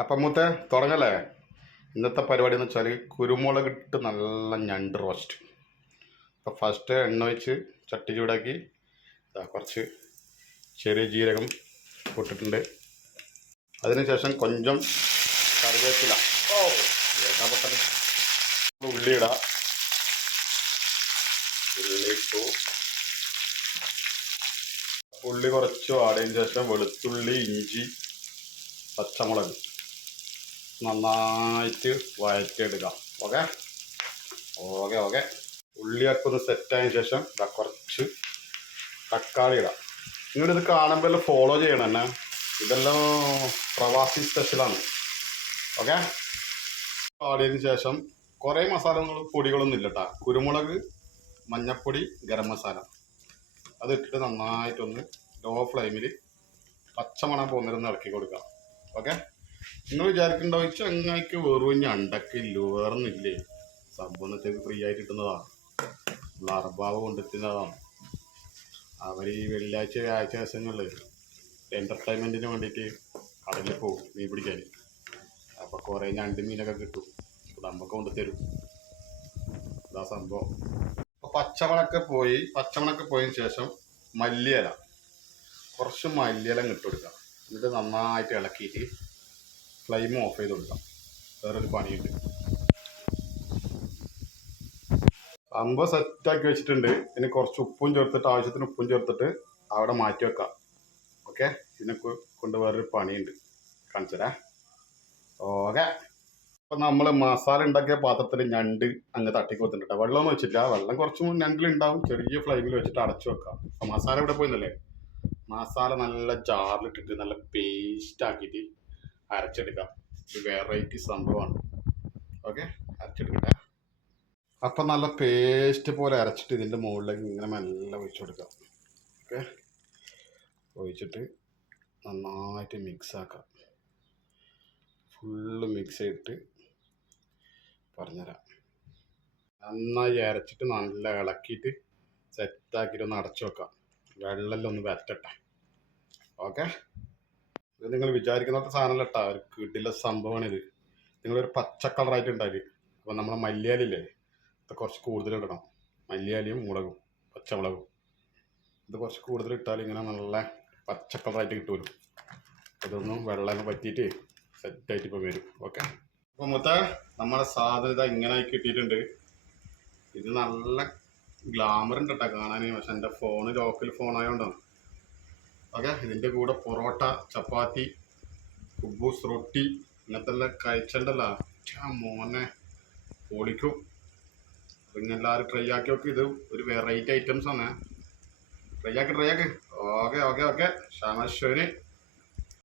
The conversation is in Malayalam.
അപ്പം മുത്തേ തുടങ്ങല്ലേ. ഇന്നത്തെ പരിപാടി എന്ന് വെച്ചാൽ കുരുമുളക് ഇട്ട് നല്ല ഞണ്ട് റോസ്റ്റ്. അപ്പോൾ ഫസ്റ്റ് എണ്ണ ഒഴിച്ച് ചട്ടി ചൂടാക്കി കുറച്ച് ചെറിയ ജീരകം പൊട്ടിട്ടുണ്ട്. അതിനുശേഷം കൊഞ്ചം കറിവേപ്പില, ഉള്ളി ഇടാം. ഉള്ളി ഇട്ടു. ഉള്ളി കുറച്ച് വാടിയതിന് ശേഷം വെളുത്തുള്ളി, ഇഞ്ചി, പച്ചമുളക് നന്നായിട്ട് വഴറ്റിയെടുക്കാം. ഓക്കെ ഓക്കെ ഓക്കെ ഉള്ളിയൊക്കെ ഒന്ന് സെറ്റായതിനു ശേഷം കുറച്ച് തക്കാളി ഇടാം. നിങ്ങളിത് കാണുമ്പോൾ എല്ലാം ഫോളോ ചെയ്യണം എന്നെ. ഇതെല്ലാം പ്രവാസി സ്പെഷ്യലാണ്. ഓക്കെ ആടിയതിന് ശേഷം കുറേ മസാലകൾ പൊടികളൊന്നും ഇല്ല കേട്ടോ. കുരുമുളക്, മഞ്ഞൾപ്പൊടി, ഗരം മസാല അത് ഇട്ടിട്ട് നന്നായിട്ടൊന്ന് ലോ ഫ്ലെയിമിൽ പച്ചമണം പോകുന്നതിന് ഇറക്കി കൊടുക്കാം. ഓക്കെ നിങ്ങൾ വിചാരിക്കണ്ടോ ചങ്ങായിക്ക് വെറും ഞണ്ടക്കില്ലോ, വേറൊന്നുമില്ലേ? സംഭവത്തേക്ക് ഫ്രീ ആയിട്ട് കിട്ടുന്നതാണ്. അർബാവ് കൊണ്ടെത്തുന്നതാണ്. അവർ ഈ വെള്ളിയാഴ്ച വ്യാഴ്ച ദിവസങ്ങളിൽ എൻ്റർടൈൻമെൻറ്റിന് വേണ്ടിയിട്ട് കടലിൽ പോകും മീൻ പിടിക്കാൻ. അപ്പോൾ കുറേ ഞണ്ട് മീനൊക്കെ കിട്ടും. നമുക്ക് കൊണ്ടുതരും. ഇതാ സംഭവം. അപ്പോൾ പച്ചമണൊക്കെ പോയതിന് ശേഷം മല്ലിയില, കുറച്ച് മല്ലിയില ഇട്ട് കൊടുക്കാം. എന്നിട്ട് നന്നായിട്ട് ഇളക്കിയിട്ട് ഫ്ലെയിം ഓഫ് ചെയ്ത് കൊടുക്കാം. വേറൊരു പണിയുണ്ട്. സംഭവം സെറ്റാക്കി വെച്ചിട്ടുണ്ട്. ഇനി കുറച്ച് ഉപ്പും ചേർത്തിട്ട്, ആവശ്യത്തിന് ഉപ്പും ചേർത്തിട്ട് അവിടെ മാറ്റി വെക്കാം. ഓക്കെ ഇതിനെ കൊണ്ട് വേറൊരു പണിയുണ്ട്, കാണിച്ചതരാ. ഓക്കെ അപ്പം നമ്മൾ മസാല ഉണ്ടാക്കിയ പാത്രത്തിൽ ഞണ്ട് അങ്ങ് തട്ടിക്കൊത്തിട്ടുണ്ട്. വെള്ളമൊന്നും വെച്ചില്ല. വെള്ളം കുറച്ച് ഞണ്ടിലുണ്ടാവും. ചെറിയ ഫ്ലെയിമിൽ വെച്ചിട്ട് അടച്ചു വെക്കാം. അപ്പം മസാല ഇവിടെ പോയിന്നല്ലേ. മസാല നല്ല ജാറിലിട്ടിട്ട് നല്ല പേസ്റ്റ് ആക്കിയിട്ട് അരച്ചെടുക്കാം. ഒരു വെറൈറ്റി സംഭവമാണ്. ഓക്കെ അരച്ചെടുക്കട്ടെ. അപ്പം നല്ല പേസ്റ്റ് പോലെ അരച്ചിട്ട് ഇതിൻ്റെ മുകളിലേക്ക് ഇങ്ങനെ മെല്ലെ ഒഴിച്ചു കൊടുക്കാം. ഓക്കെ ഒഴിച്ചിട്ട് നന്നായിട്ട് മിക്സ് ആക്കാം. ഫുള്ള് മിക്സ് ചെയ്തിട്ട് പറഞ്ഞുതരാം. നന്നായി അരച്ചിട്ട് നല്ല ഇളക്കിയിട്ട് സെറ്റാക്കിയിട്ട് ഒന്ന് അടച്ചു വെക്കാം. വെള്ളമെല്ലാം ഒന്ന് വരട്ടെ. ഓക്കെ ഇത് നിങ്ങൾ വിചാരിക്കുന്ന സാധനമല്ല കേട്ടോ. ഒരു കിടില സംഭവമാണിത്. നിങ്ങളൊരു പച്ച കളറായിട്ട് ഉണ്ടാക്കി. അപ്പോൾ നമ്മളെ മല്ലിയാലില്ലേ, ഇത് കുറച്ച് കൂടുതൽ ഇടണം. മല്ലിയാലിയും മുളകും പച്ചമുളകും ഇത് കുറച്ച് കൂടുതൽ ഇട്ടാൽ ഇങ്ങനെ നല്ല പച്ച കളറായിട്ട് കിട്ടുമല്ലോ. ഇതൊന്നും വെള്ളം പറ്റിയിട്ട് സെറ്റായിട്ട് ഇപ്പോൾ വരും. ഓക്കെ അപ്പോൾ മൊത്തം നമ്മുടെ സാധ്യത ഇങ്ങനെ കിട്ടിയിട്ടുണ്ട്. ഇത് നല്ല ഗ്ലാമർ ഉണ്ട് കേട്ടോ കാണാൻ. പക്ഷെ എൻ്റെ ഫോണ് ലോക്കൽ ഫോണായതുകൊണ്ടാണ്. ഓക്കെ ഇതിൻ്റെ കൂടെ പൊറോട്ട, ചപ്പാത്തി, കുബൂസ്, റൊട്ടി ഇങ്ങനത്തെ എല്ലാം കഴിച്ചിട്ടുണ്ടല്ലോ. മോനെ പൊളിക്കും. അപ്പം ഇങ്ങനെ എല്ലാവരും ട്രൈ ആക്കി നോക്കി. ഇത് ഒരു വെറൈറ്റി ഐറ്റംസ് ആണ്. ട്രൈ ആക്കി. Okay okay okay ശാമശ്വരി.